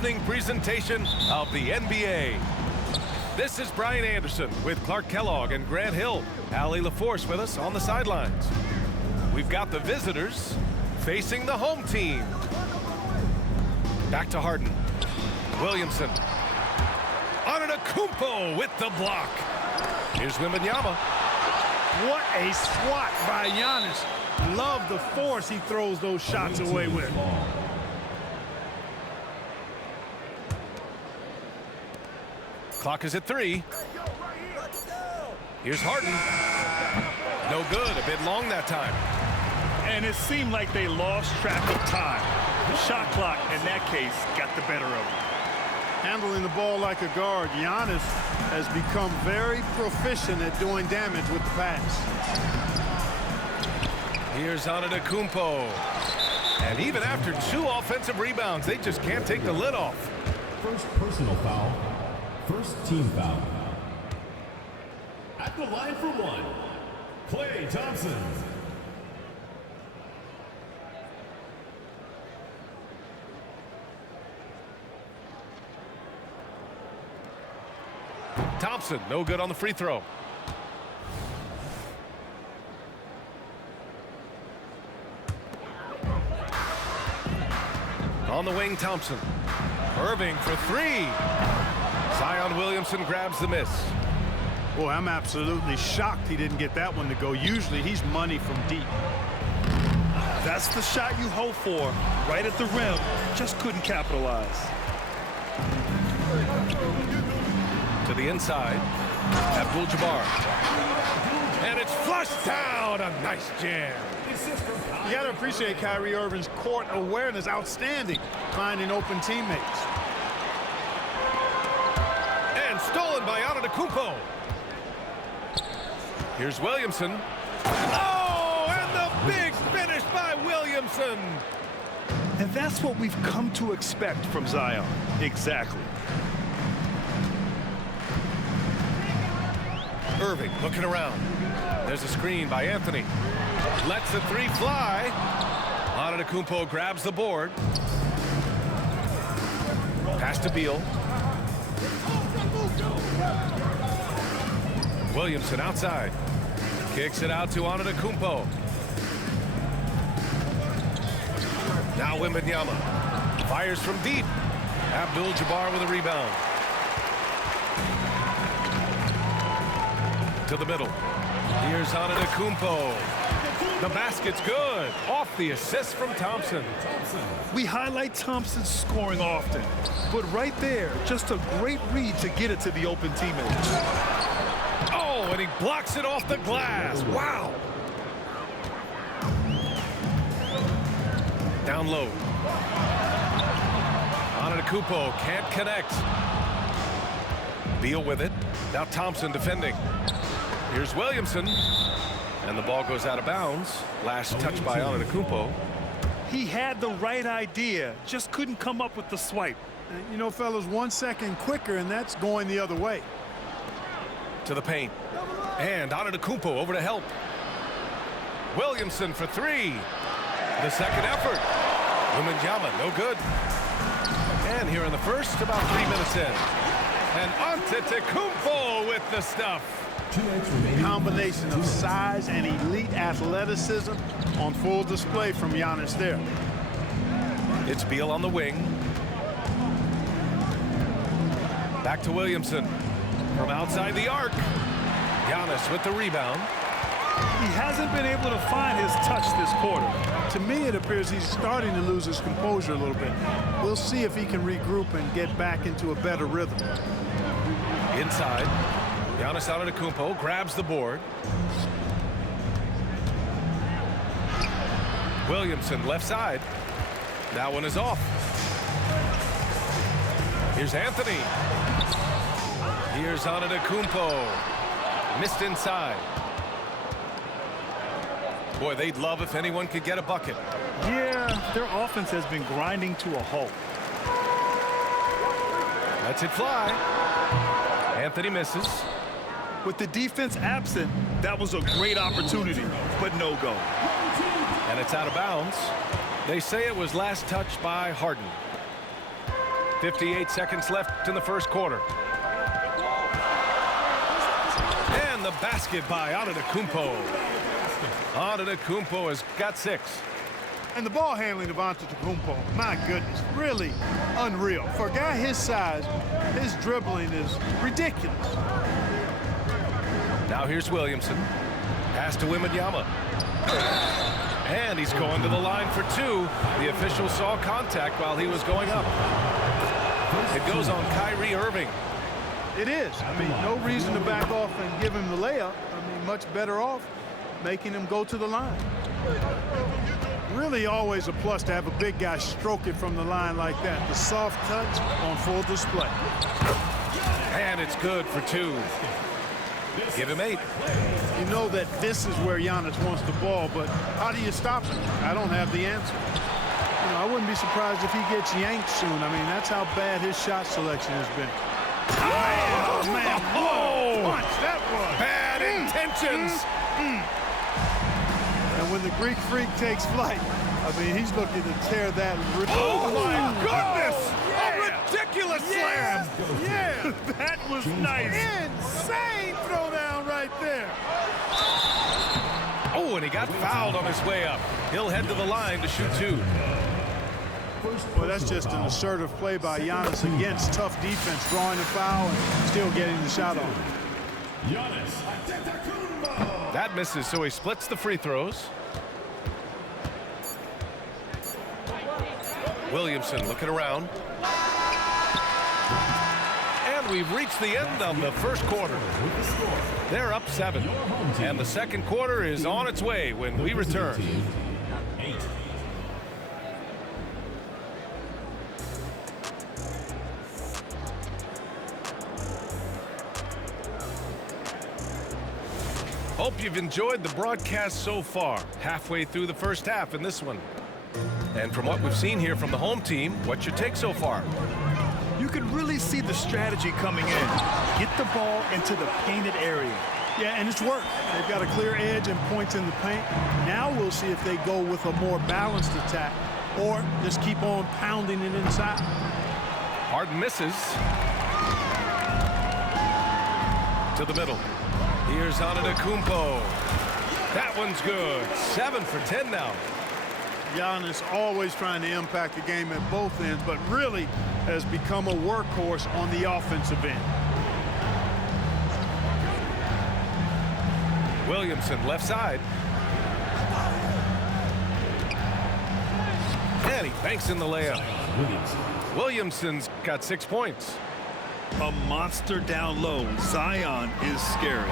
evening presentation of the NBA. This is Brian Anderson with Clark Kellogg and Grant Hill. Allie LaForce with us on the sidelines. We've got the visitors facing the home team. Back to Harden. Williamson. Antetokounmpo with the block. Here's Wembanyama. What a swat by Giannis. Love the force he throws those shots away with. Clock is at 3. Here's Harden. No good. A bit long that time. And it seemed like they lost track of time. The shot clock, in that case, got the better of them. Handling the ball like a guard, Giannis has become very proficient at doing damage with the pass. Here's Antetokounmpo. And even after 2 offensive rebounds, they just can't take the lid off. First personal foul. First team foul. At the line for 1, Klay Thompson. Thompson, no good on the free throw. On the wing, Thompson. Irving for 3. Zion Williamson grabs the miss. Boy, I'm absolutely shocked he didn't get that one to go. Usually he's money from deep. That's the shot you hope for. Right at the rim. Just couldn't capitalize. To the inside. Abdul-Jabbar. And it's flushed down. A nice jam. You got to appreciate Kyrie Irving's court awareness. Outstanding. Finding open teammates. And stolen by Antetokounmpo. Here's Williamson. Oh, and the big finish by Williamson. And that's what we've come to expect from Zion. Exactly. Irving looking around. There's a screen by Anthony. Lets the 3 fly. Antetokounmpo grabs the board. Pass to Beal. Williamson outside. Kicks it out to Antetokounmpo. Now Wembanyama. Fires from deep. Abdul-Jabbar with a rebound. To the middle. Here's Antetokounmpo. The basket's good. Off the assist from Thompson. We highlight Thompson's scoring often, but right there, just a great read to get it to the open teammate. Oh, and he blocks it off the glass. Wow. Down low. Antetokounmpo can't connect. Beal with it. Now Thompson defending. Here's Williamson. And the ball goes out of bounds. Last touch by Antetokounmpo. He had the right idea, just couldn't come up with the swipe. And, you know, fellas, 1 second quicker, and that's going the other way. To the paint. And Antetokounmpo over to help. Williamson for 3. The second effort. Wembanyama, no good. And here in the first, about 3 minutes in. And Antetokounmpo with the stuff. Combination of size and elite athleticism on full display from Giannis there. It's Beal on the wing. Back to Williamson. From outside the arc. Giannis with the rebound. He hasn't been able to find his touch this quarter. To me, it appears he's starting to lose his composure a little bit. We'll see if he can regroup and get back into a better rhythm. Inside. Giannis Antetokounmpo grabs the board. Williamson left side. That one is off. Here's Anthony. Here's Antetokounmpo. Missed inside. Boy, they'd love if anyone could get a bucket. Yeah, their offense has been grinding to a halt. Lets it fly. Anthony misses. With the defense absent, that was a great opportunity, but no go. And it's out of bounds. They say it was last touched by Harden. 58 seconds left in the first quarter. And the basket by Antetokounmpo. Antetokounmpo has got 6. And the ball handling of Antetokounmpo, my goodness, really unreal. For a guy his size, his dribbling is ridiculous. Now here's Williamson. Pass to Wembanyama. And he's going to the line for 2. The official saw contact while he was going up. It goes on Kyrie Irving. It is. I mean, no reason to back off and give him the layup. I mean, much better off making him go to the line. Really always a plus to have a big guy stroke it from the line like that. The soft touch on full display. And it's good for 2. Give him 8. You know that this is where Giannis wants the ball, but how do you stop him? I don't have the answer. You know, I wouldn't be surprised if he gets yanked soon. I mean, that's how bad his shot selection has been. Oh, man, what a punch that was. Bad intentions. And when the Greek Freak takes flight, I mean, he's looking to tear that. Oh, my goodness. A ridiculous slam. Yeah. That was nice. Insane throwdown right there. Oh, and he got fouled on his way up. He'll head to the line to shoot 2. Well, that's just an assertive play by Giannis against tough defense, drawing the foul and still getting the shot off. That misses, so he splits the free throws. Williamson looking around. And we've reached the end of the first quarter. They're up 7. And the second quarter is on its way when we return. Hope you've enjoyed the broadcast so far. Halfway through the first half in this one. And from what we've seen here from the home team, what's your take so far? You can really see the strategy coming in. Get the ball into the painted area. Yeah, and it's worked. They've got a clear edge and points in the paint. Now we'll see if they go with a more balanced attack or just keep on pounding it inside. Harden misses. To the middle. Here's Antetokounmpo. That one's good. 7 for 10 now. Giannis always trying to impact the game at both ends, but really has become a workhorse on the offensive end. Williamson left side. And he banks in the layup. Williamson's got 6 points. A monster down low. Zion is scary.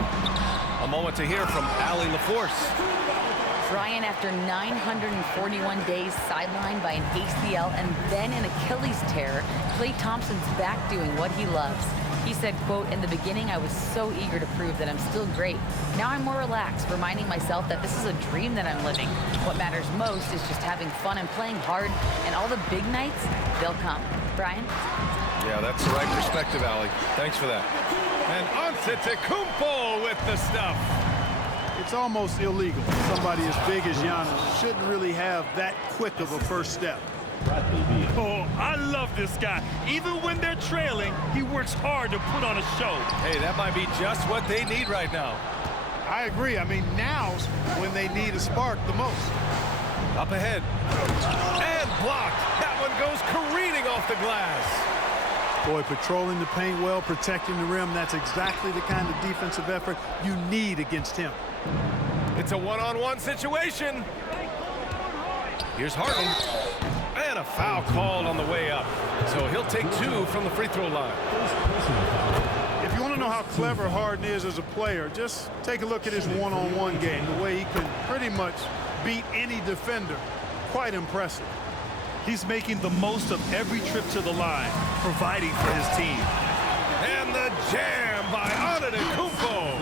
A moment to hear from Allie LaForce. Brian, after 941 days sidelined by an ACL and then an Achilles tear, Klay Thompson's back doing what he loves. He said, quote, "In the beginning, I was so eager to prove that I'm still great. Now I'm more relaxed, reminding myself that this is a dream that I'm living. What matters most is just having fun and playing hard, and all the big nights, they'll come." Brian? Yeah, that's the right perspective, Allie. Thanks for that. And Antetokounmpo with the stuff. It's almost illegal. Somebody as big as Giannis shouldn't really have that quick of a first step. Oh, I love this guy. Even when they're trailing, he works hard to put on a show. Hey, that might be just what they need right now. I agree. I mean, now's when they need a spark the most. Up ahead. And blocked. That one goes careening off the glass. Boy, patrolling the paint well, protecting the rim, that's exactly the kind of defensive effort you need against him. It's a one-on-one situation. Here's Harden. And a foul called on the way up. So he'll take 2 from the free throw line. If you want to know how clever Harden is as a player, just take a look at his one-on-one game. The way he can pretty much beat any defender. Quite impressive. He's making the most of every trip to the line, providing for his team. And the jam by Antetokounmpo.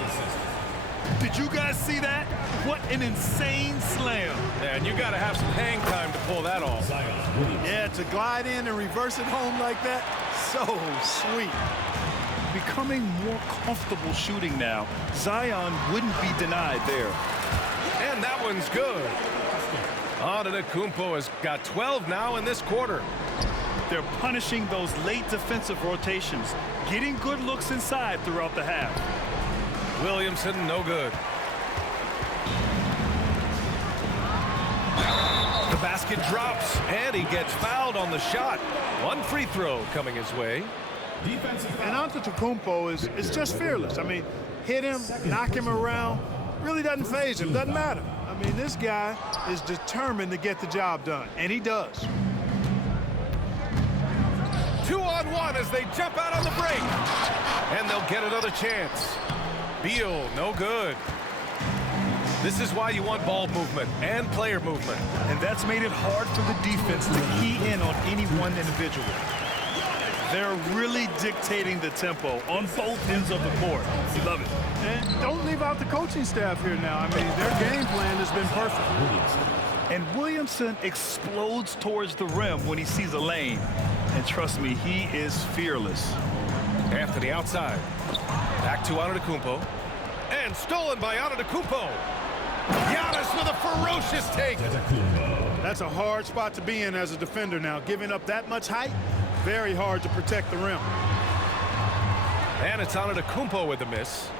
Did you guys see that? What an insane slam. And you got to have some hang time to pull that off. Yeah, to glide in and reverse it home like that, so sweet. Becoming more comfortable shooting now. Zion wouldn't be denied there. And that one's good. Antetokounmpo has got 12 now in this quarter. They're punishing those late defensive rotations, getting good looks inside throughout the half. Williamson, no good. The basket drops, and he gets fouled on the shot. One free throw coming his way. And Antetokounmpo is just fearless. I mean, hit him, knock him around, really doesn't faze him, doesn't matter. I mean, this guy is determined to get the job done, and he does. 2-on-1 as they jump out on the break. And they'll get another chance. Beal, no good. This is why you want ball movement and player movement. And that's made it hard for the defense to key in on any one individual. They're really dictating the tempo on both ends of the court. Love it. And don't leave out the coaching staff here now. I mean, their game plan has been perfect. And Williamson explodes towards the rim when he sees a lane. And trust me, he is fearless. Anthony outside. Back to Antetokounmpo. And stolen by Antetokounmpo. Giannis with a ferocious take. That's a hard spot to be in as a defender now. Giving up that much height, very hard to protect the rim. And it's Antetokounmpo with the miss.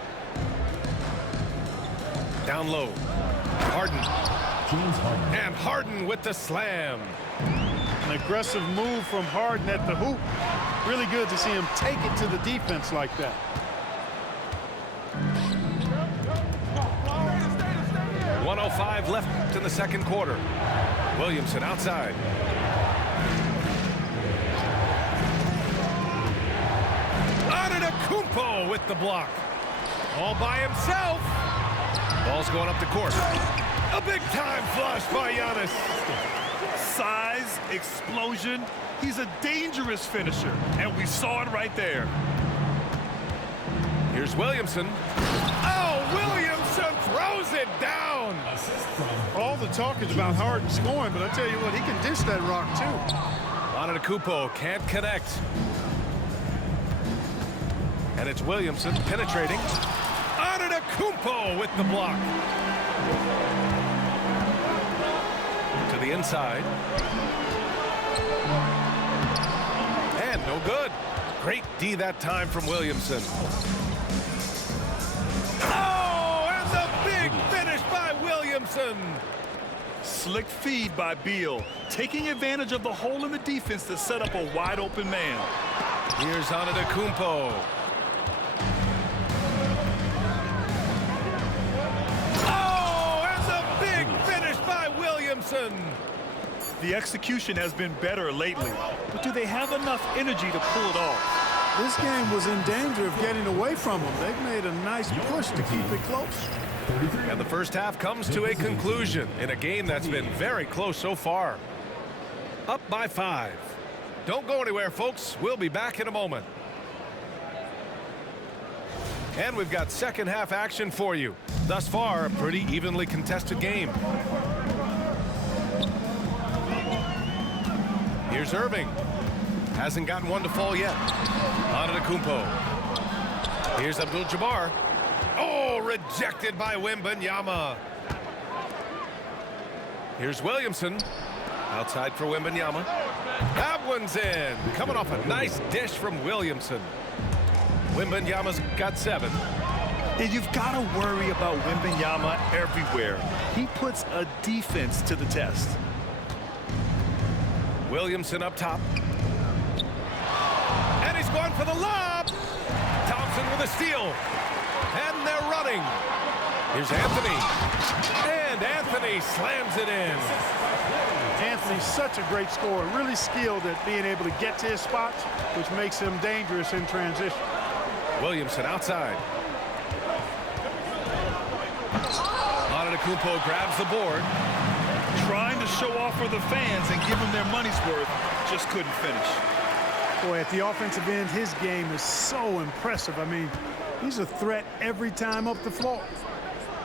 Down low. Harden. And Harden with the slam. An aggressive move from Harden at the hoop. Really good to see him take it to the defense like that. .105 left in the second quarter. Williamson outside. Antetokounmpo with the block. All by himself. Ball's going up the court. A big-time flush by Giannis. Size, explosion. He's a dangerous finisher, and we saw it right there. Here's Williamson. Oh, Williamson throws it down. All the talk is about Harden scoring, but I tell you what, he can dish that rock too. Antetokounmpo can't connect. And it's Williamson penetrating. Antetokounmpo with the block. To the inside. And no good. Great D that time from Williamson. Oh, and the big finish by Williamson. Slick feed by Beal, taking advantage of the hole in the defense to set up a wide open man. Here's Antetokounmpo. Oh, and the big finish by Williamson. The execution has been better lately, but do they have enough energy to pull it off? This game was in danger of getting away from them. They've made a nice push to keep it close. And the first half comes to a conclusion in a game that's been very close so far. Up by 5. Don't go anywhere, folks. We'll be back in a moment. And we've got second half action for you. Thus far, a pretty evenly contested game. Here's Irving. Hasn't gotten one to fall yet. Antetokounmpo. Here's Abdul-Jabbar. Oh, rejected by Wembanyama. Here's Williamson. Outside for Wembanyama. That one's in. Coming off a nice dish from Williamson. Wembanyama's got 7. And you've got to worry about Wembanyama everywhere. He puts a defense to the test. Williamson up top. And he's going for the lob. Thompson with a steal. And they're running. Here's Anthony. And Anthony slams it in. Anthony's such a great scorer, really skilled at being able to get to his spots, which makes him dangerous in transition. Williamson outside. Antetokounmpo grabs the board. Trying to show off for the fans and give them their money's worth, just couldn't finish. Boy, at the offensive end, his game is so impressive. I mean, he's a threat every time up the floor.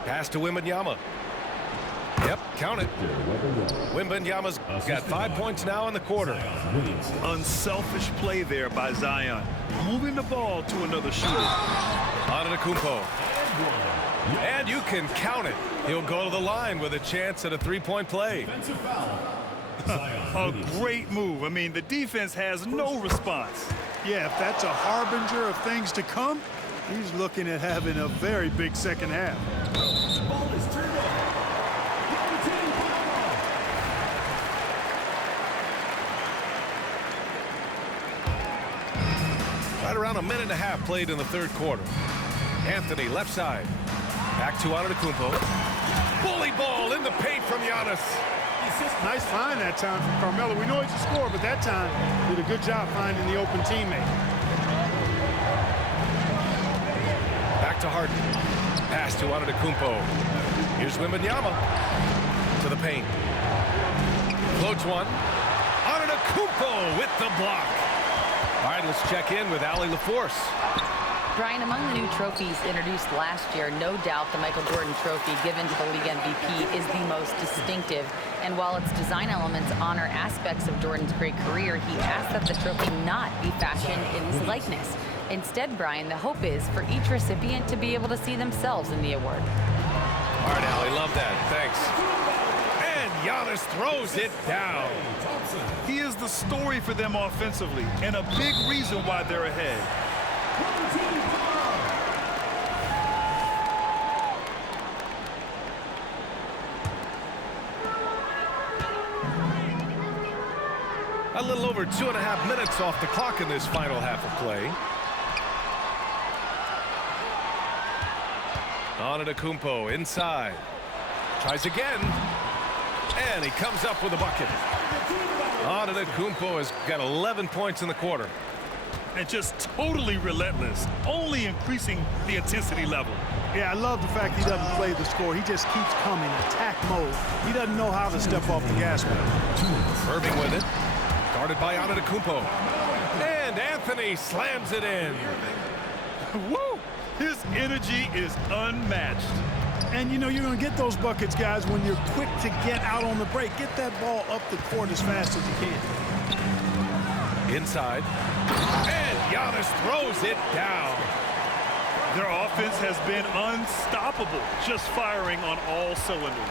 Pass to Wembanyama. Yep, count it. Wembanyama's got 5 points now in the quarter. Unselfish play there by Zion, moving the ball to another shooter. Antetokounmpo. And you can count it. He'll go to the line with a chance at a 3-point play. A great move. I mean, the defense has no response. Yeah, if that's a harbinger of things to come, he's looking at having a very big second half. Ball is turned over. Right around a minute and a half played in the third quarter. Anthony, left side. Back to Antetokounmpo. Bully ball in the paint from Giannis. Nice find that time from Carmelo. We know he's a scorer, but that time did a good job finding the open teammate. Back to Harden. Pass to Antetokounmpo. Here's Wembanyama. To the paint. Floats one. Antetokounmpo with the block. All right, let's check in with Allie LaForce. Brian, among the new trophies introduced last year, no doubt the Michael Jordan Trophy given to the league MVP is the most distinctive. And while its design elements honor aspects of Jordan's great career, he asked that the trophy not be fashioned in his likeness. Instead, Brian, the hope is for each recipient to be able to see themselves in the award. All right, Allie, love that. Thanks. And Giannis throws it down. He is the story for them offensively and a big reason why they're ahead. A little over 2.5 minutes off the clock in this final half of play. Antetokounmpo inside. Tries again. And he comes up with a bucket. Antetokounmpo has got 11 points in the quarter. And just totally relentless, only increasing the intensity level. Yeah, I love the fact he doesn't play the score. He just keeps coming, attack mode. He doesn't know how to step off the gas pedal. Irving with it. Guarded by Antetokounmpo. And Anthony slams it in. Woo! His energy is unmatched. And, you know, you're going to get those buckets, guys, when you're quick to get out on the break. Get that ball up the court as fast as you can. Inside. And Giannis throws it down. Their offense has been unstoppable, just firing on all cylinders.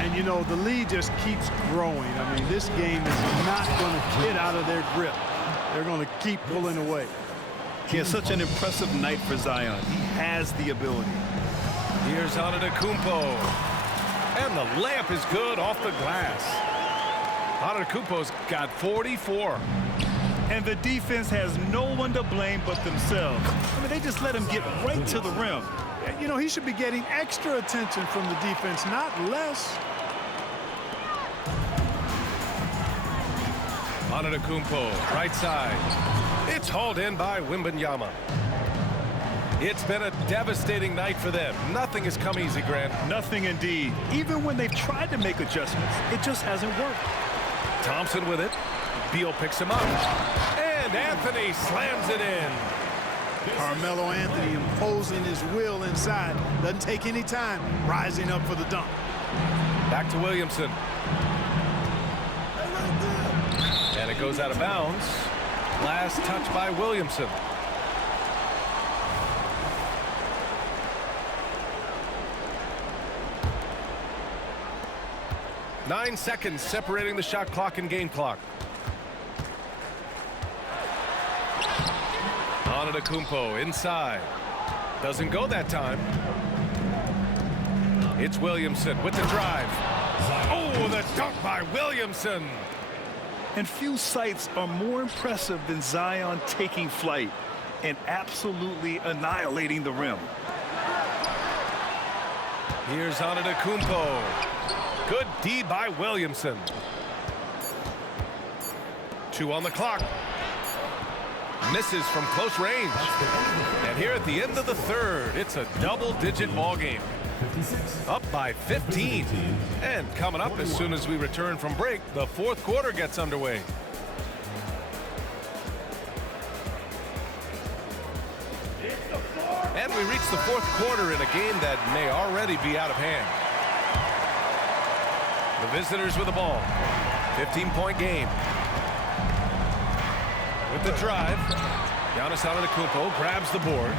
And, you know, the lead just keeps growing. I mean, this game is not going to get out of their grip. They're going to keep pulling away. He has such an impressive night for Zion. He has the ability. Here's Antetokounmpo. And the layup is good off the glass. Antetokounmpo's got 44. And the defense has no one to blame but themselves. I mean, they just let him get right to the rim. You know, he should be getting extra attention from the defense, not less. Antetokounmpo, right side. It's hauled in by Wembanyama. It's been a devastating night for them. Nothing has come easy, Grant. Nothing indeed. Even when they've tried to make adjustments, it just hasn't worked. Thompson with it. Beal picks him up. And Anthony slams it in. Carmelo Anthony imposing his will inside. Doesn't take any time. Rising up for the dunk. Back to Williamson. And it goes out of bounds. Last touch by Williamson. Nine seconds separating the shot clock and game clock. Antetokounmpo inside. Doesn't go that time. It's Williamson with the drive. Oh, the dunk by Williamson. And few sights are more impressive than Zion taking flight and absolutely annihilating the rim. Here's Antetokounmpo. Good D by Williamson. 2 on the clock. Misses from close range. And here at the end of the third, it's a double-digit ball game. Up by 15. And coming up as soon as we return from break, the fourth quarter gets underway. And we reach the fourth quarter in a game that may already be out of hand. The visitors with the ball. 15-point game. With the drive, Giannis Antetokounmpo grabs the board.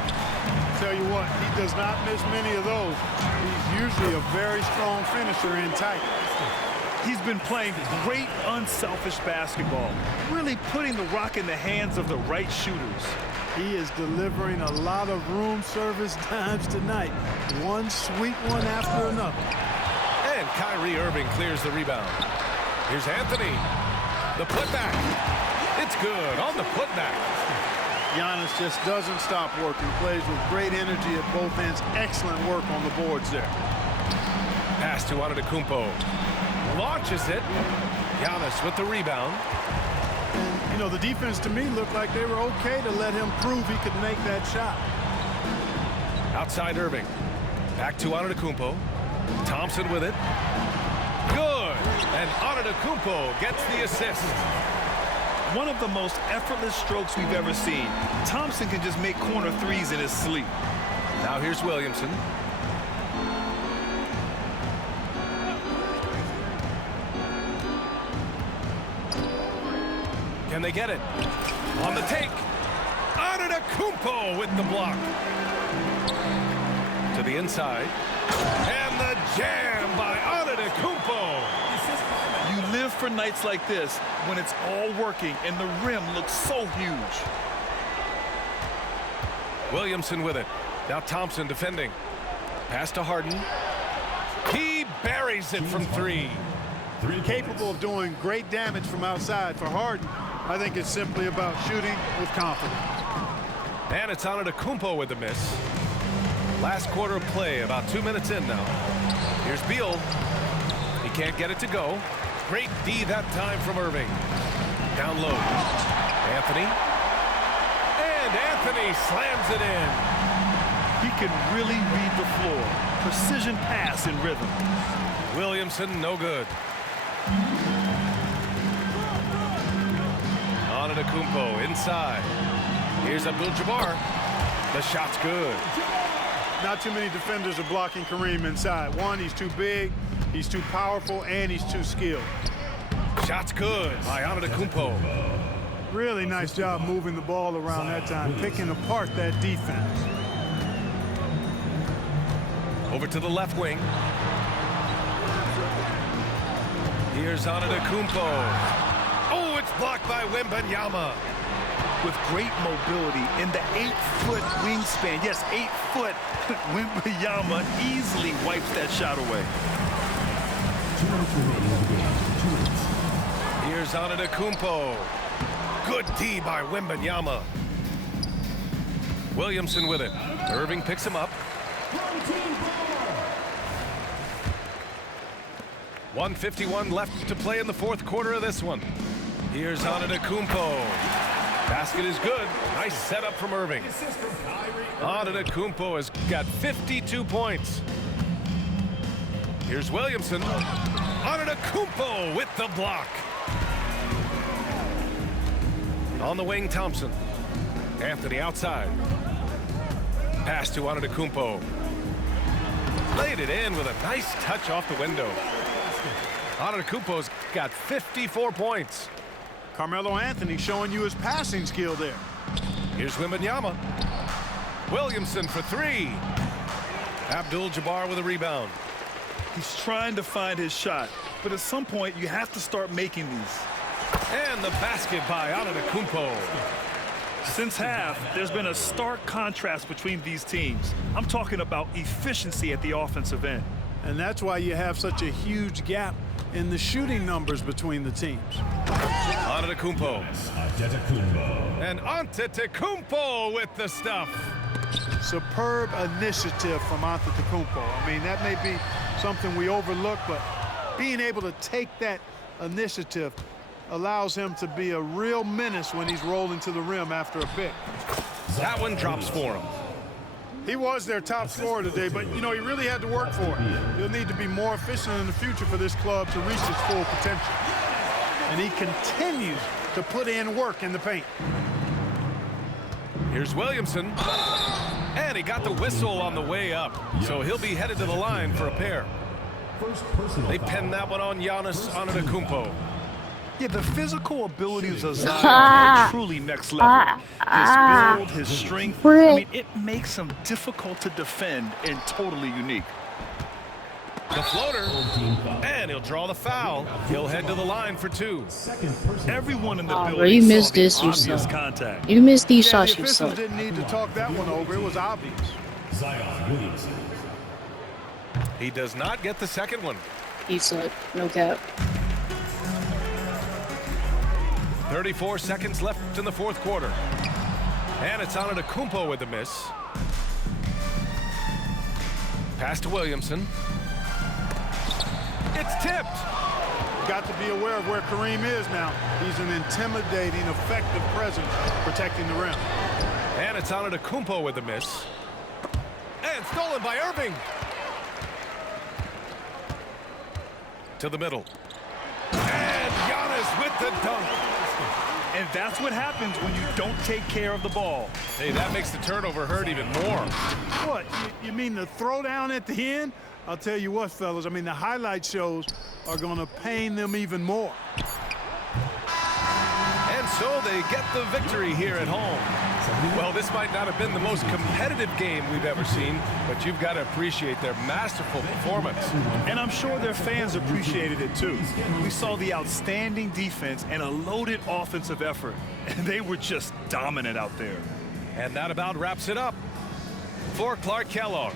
Tell you what, he does not miss many of those. He's usually a very strong finisher in tight. He's been playing great, unselfish basketball, really putting the rock in the hands of the right shooters. He is delivering a lot of room service dimes tonight. One sweet one after another. And Kyrie Irving clears the rebound. Here's Anthony. The putback. It's good on the putback. Giannis just doesn't stop working. Plays with great energy at both ends. Excellent work on the boards there. Pass to Antetokounmpo. Launches it. Giannis with the rebound. And, you know, the defense to me looked like they were okay to let him prove he could make that shot. Outside Irving. Back to Antetokounmpo. Thompson with it. Good. And Antetokounmpo gets the assist. One of the most effortless strokes we've ever seen. Thompson can just make corner threes in his sleep. Now here's Williamson. Can they get it? On the take. Antetokounmpo with the block. To the inside. And the jam by Antetokounmpo. You live for nights like this when it's all working and the rim looks so huge. Williamson with it. Now Thompson defending. Pass to Harden. He buries it from three. Capable of doing great damage from outside. For Harden, I think it's simply about shooting with confidence. And it's Antetokounmpo with the miss. Last quarter of play, about 2 minutes in now. Here's Beal. He can't get it to go. Great D that time from Irving. Down low. Anthony. And Anthony slams it in. He can really read the floor. Precision pass in rhythm. Williamson, no good. Antetokounmpo inside. Here's Abdul-Jabbar. The shot's good. Not too many defenders are blocking Kareem inside. One, he's too big, he's too powerful, and he's too skilled. Shot's good by Antetokounmpo. Really nice job moving the ball around that time, picking apart that defense. Over to the left wing. Here's Antetokounmpo. Oh, it's blocked by Wembanyama. With great mobility in the 8-foot wingspan. Yes, 8 foot. Wembanyama easily wipes that shot away. 2 minutes remaining in the game. 2 minutes. Here's Antetokounmpo. Good D by Wembanyama. Williamson with it. Irving picks him up. 1:51 left to play in the fourth quarter of this one. Here's Antetokounmpo. Basket is good. Nice setup from Irving. Antetokounmpo has got 52 points. Here's Williamson. Antetokounmpo with the block. On the wing, Thompson. Anthony outside. Pass to Antetokounmpo. Laid it in with a nice touch off the window. Antetokounmpo's got 54 points. Carmelo Anthony showing you his passing skill there. Here's Wembanyama. Williamson for three. Abdul-Jabbar with a rebound. He's trying to find his shot, but at some point you have to start making these. And the basket by Antetokounmpo. Since half, there's been a stark contrast between these teams. I'm talking about efficiency at the offensive end. And that's why you have such a huge gap in the shooting numbers between the teams. Antetokounmpo. And Antetokounmpo with the stuff. Superb initiative from Antetokounmpo. I mean, that may be something we overlook, but being able to take that initiative allows him to be a real menace when he's rolling to the rim after a pick. That one drops for him. He was their top scorer today, but, you know, he really had to work for it. He'll need to be more efficient in the future for this club to reach its full potential. And he continues to put in work in the paint. Here's Williamson. And he got the whistle on the way up, so he'll be headed to the line for a pair. They pinned that one on Giannis Antetokounmpo. Yeah, the physical abilities of Zion are truly next level. His build, his strength, I mean, it makes him difficult to defend and totally unique. The floater, and he'll draw the foul. He'll head to the line for 2. Everyone in the Bro, building you saw missed the this, you obvious suck. contact. You missed these Yeah, shots, the you officials suck. didn't need to talk that one over. It was obvious. Zion Williamson. He does not get the second one. You suck. No cap. 34 seconds left in the fourth quarter. And it's Antetokounmpo with the miss. Pass to Williamson. It's tipped. Got to be aware of where Kareem is now. He's an intimidating, effective presence protecting the rim. And it's Antetokounmpo with the miss. And stolen by Irving. To the middle. And Giannis with the dunk. And that's what happens when you don't take care of the ball. Hey, that makes the turnover hurt even more. What, you mean the throwdown at the end? I'll tell you what, fellas, I mean, the highlight shows are going to pain them even more. And so they get the victory here at home. Well, this might not have been the most competitive game we've ever seen, but you've got to appreciate their masterful performance. And I'm sure their fans appreciated it too. We saw the outstanding defense and a loaded offensive effort, and they were just dominant out there. And that about wraps it up. For Clark Kellogg.